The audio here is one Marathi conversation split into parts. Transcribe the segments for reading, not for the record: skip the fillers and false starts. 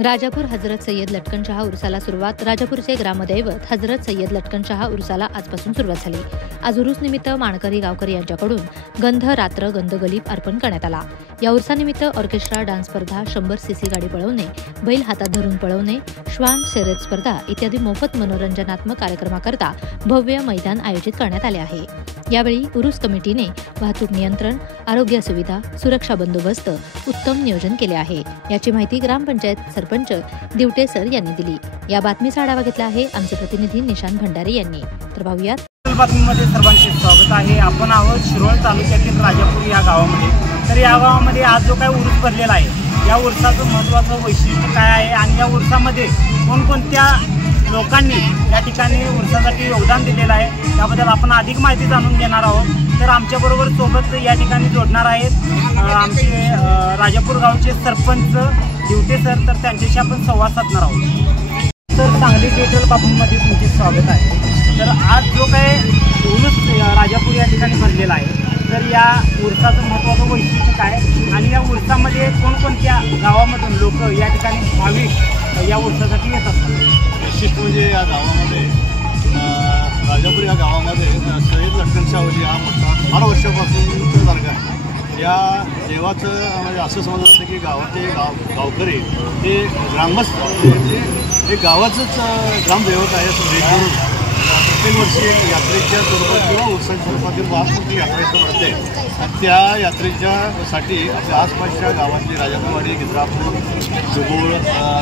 राजापूर हजरत सय्यद लटकन शाह उर्साला सुरुवात. राजापूरचे ग्रामदैवत हजरत सय्यद लटकन शाह उर्साला आजपासून सुरुवात झाली. आज उरूस निमित्त माणकरी गावकरी यांच्याकडून गंध रात्र गंधगलीब अर्पण करण्यात आला. या उर्सानिमित्त ऑर्केस्ट्रा, डान्स स्पर्धा, 100 सीसी गाडी पळवणे, बैल हातात धरून पळवणे, श्वान शर्यत स्पर्धा इत्यादी मोफत मनोरंजनात्मक कार्यक्रमाकरता भव्य मैदान आयोजित करण्यात आले आहे. यावेळी उरूस कमिटीने वाहतूक नियंत्रण, आरोग्य सुविधा, सुरक्षा बंदोबस्त उत्तम नियोजन केले आहे. याची माहिती ग्रामपंचायत सरपंच दिवटे सर यांनी दिली. या बातमीचा आढावा घेतला आहे आमचे प्रतिनिधी निशांत भंडारे यांनी. तर पाहूयात. बातमीमध्ये सर्वांचे स्वागत आहे. आपण आहोत शिरोळ तालुक्यातील राजापूर या गावामध्ये. तर या गावामध्ये आज जो काही उरूस भरलेला आहे, या उरसाचं महत्त्वाचं वैशिष्ट्य काय आहे आणि या उरसामध्ये कोणकोणत्या लोकांनी या ठिकाणी उरसासाठी योगदान दिलेलं आहे, याबद्दल आपण अधिक माहिती जाणून घेणार आहोत. तर आमच्याबरोबर सोबत या ठिकाणी जोडणार आहेत आमचे राजापूर गावचे सरपंच दिवटे सर. तर त्यांच्याशी आपण संवाद साधणार आहोत. तर सांगली डिजिटल बातमीमध्ये तुमचे स्वागत आहे. तर आज जो काही उरूस राजापूर या ठिकाणी भरलेला आहे, तर या उरसाचं महत्त्वाचं वैशिष्ट्य काय आणि या उरसामध्ये कोणकोणत्या गावामधून लोक या ठिकाणी भाविक या उरसासाठी येत असतात? विशिष्ट म्हणजे या गावामध्ये राजापूर या गावामध्ये सय्यद लटकन शाह हा मोठा फार वर्षापासून सारखा आहे. या देवाचं म्हणजे असं समजलं जातं की गावातले गावकरी हे ग्रामस्थ हे गावाचंच ग्रामदैवत आहे असं भेट करून प्रत्येक वर्षी यात्रेच्या स्वरूपात किंवा उत्सवाच्या स्वरूपातील वाहतूक यात्रेचं भरते. आणि त्या यात्रेच्यासाठी आपल्या आसपासच्या गावातली राजापूरवाडी, गिद्रापूर, जुगोळ,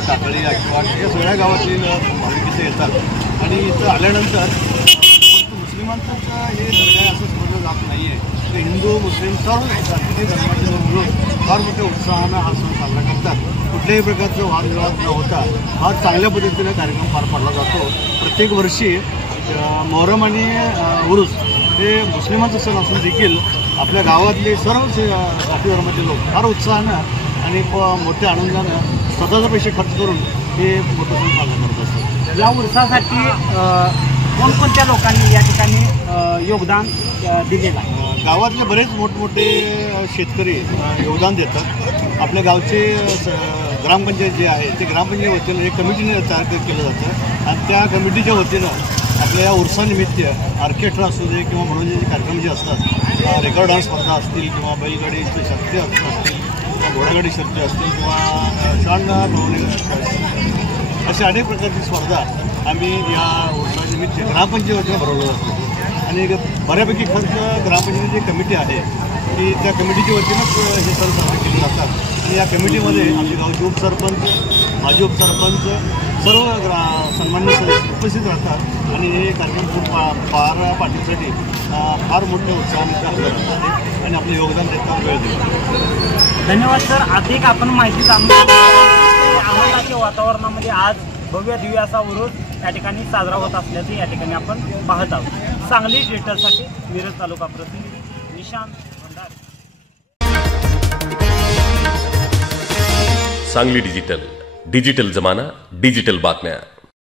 टाकळी, आकिवाट या सगळ्या गावातील भाविक इथे येतात. आणि इथं आल्यानंतर फक्त मुस्लिमांचंच हे दर्गा असं समजलं जात नाही आहे. तर हिंदू, मुस्लिम सर्व जातीय धर्माचे लोक मिळून फार मोठ्या उत्साहानं हा सण साजरा करतात. कुठल्याही प्रकारचं वादविवाद न होता फार चांगल्या पद्धतीने कार्यक्रम पार पाडला जातो. प्रत्येक वर्षी मोहरम आणि उरूस हे मुस्लिमांचा सण असून देखील आपल्या गावातले सर्व जाती धर्माचे लोक फार उत्साहानं आणि मोठ्या आनंदानं स्वतःचे पैसे खर्च करून हे मोठं सण साजरा करत असतात. या उरसासाठी कोणकोणत्या लोकांनी या ठिकाणी योगदान दिलेलं आहे? गावातले बरेच मोठमोठे शेतकरी योगदान देतात. आपल्या गावचे ग्रामपंचायत जे आहे ते ग्रामपंचायत वतीनं एक कमिटीने तयार केलं जातं आणि त्या कमिटीच्या वतीनं आपल्या या उरसानिमित्त ऑर्केस्ट्रा असू दे किंवा मनोरंजनाचे कार्यक्रम जे असतात, रेकॉर्ड डान्स स्पर्धा असतील किंवा बैलगाडीची शर्ती असतील किंवा घोडागाडी शर्ती असतील किंवा शाण अशा अनेक प्रकारची स्पर्धा आम्ही या उरसानिमित्त ग्रामपंचायत वतीनं भरवलं जातो. आणि बऱ्यापैकी खर्च ग्रामपंचायतीची कमिटी आहे की त्या कमिटीच्या वतीनंच हे सण साजरे केले जातात. आणि या कमिटीमध्ये आमचे गावचे उपसरपंच, माजी उपसरपंच सर्व सन्मान्य सदस्य उपस्थित राहतात आणि हे कार्यक्रम पार पाडण्यासाठी फार मोठ्या उत्साहाने हजर राहतात आणि आपलं योगदान देतात, वेळ देतात. धन्यवाद सर. अधिक आपण माहिती जाणून आनंदाच्या वातावरणामध्ये आज भव्य दिव्य असा उरूस या ठिकाणी साजरा होत असल्याचे या ठिकाणी आपण पाहत आहोत. सांगली डिजिटलसाठी मिरज तालुका प्रतिनिधी निशांत भंडारे. सांगली डिजिटल, डिजिटल जमाना, डिजिटल बातम्या.